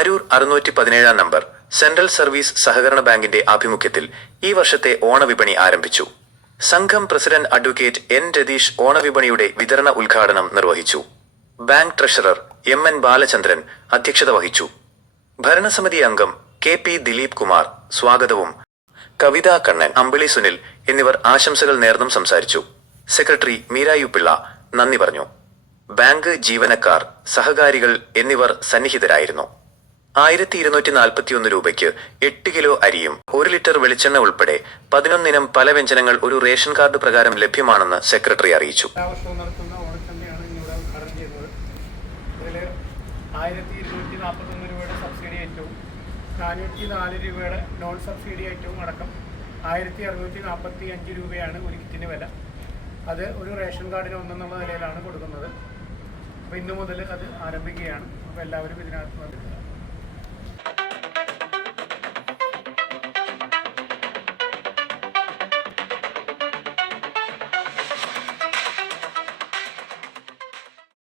അരൂർ അറുന്നൂറ്റി പതിനേഴാം number central service സഹകരണ ബാങ്കിന്റെ ആഭിമുഖ്യത്തിൽ ഈ വർഷത്തെ ഓണവിപണി ആരംഭിച്ചു. സംഘം പ്രസിഡന്റ് അഡ്വക്കേറ്റ് എൻ രതീഷ് ഓണവിപണിയുടെ വിതരണ ഉദ്ഘാടനം നിർവഹിച്ചു. Bank treasurer M N Balachandran അധ്യക്ഷത വഹിച്ചു. ഭരണസമിതി അംഗം കെ പി ദിലീപ് കുമാർ സ്വാഗതവും. കവിതാ കണ്ണൻ അമ്പിളി സുനിൽ എന്നിവർ ആശംസകൾ നേർന്നും സംസാരിച്ചു. സെക്രട്ടറി മീരായു പിള്ള നന്ദി പറഞ്ഞു. ബാങ്ക് ജീവനക്കാർ സഹകാരികൾ എന്നിവർ സന്നിഹിതരായിരുന്നു. ആയിരത്തി ഇരുന്നൂറ്റി നാൽപ്പത്തിയൊന്ന് രൂപയ്ക്ക് എട്ട് കിലോ അരിയും ഒരു ലിറ്റർ വെളിച്ചെണ്ണ ഉൾപ്പെടെ പതിനൊന്നിനം പല വ്യഞ്ജനങ്ങൾ ഒരു റേഷൻ കാർഡ് പ്രകാരം ലഭ്യമാണെന്ന് സെക്രട്ടറി അറിയിച്ചു. ആയിരത്തി ഇരുന്നൂറ്റി നാൽപ്പത്തൊന്ന് രൂപയുടെ സബ്സിഡി ഐറ്റവും നാനൂറ്റി രൂപയുടെ നോൺ സബ്സിഡി ഐറ്റവും അടക്കം ആയിരത്തി അറുന്നൂറ്റി നാൽപ്പത്തി അഞ്ച് രൂപയാണ് ഒരു കിറ്റിന് വില. അത് ഒരു റേഷൻ കാർഡിന് ഒന്നെന്നുള്ള നിലയിലാണ് കൊടുക്കുന്നത്. അപ്പോൾ ഇന്നു മുതൽ അത് ആരംഭിക്കുകയാണ്. അപ്പോൾ എല്ലാവരും ഇതിനകത്ത് വന്നിട്ടുണ്ട്.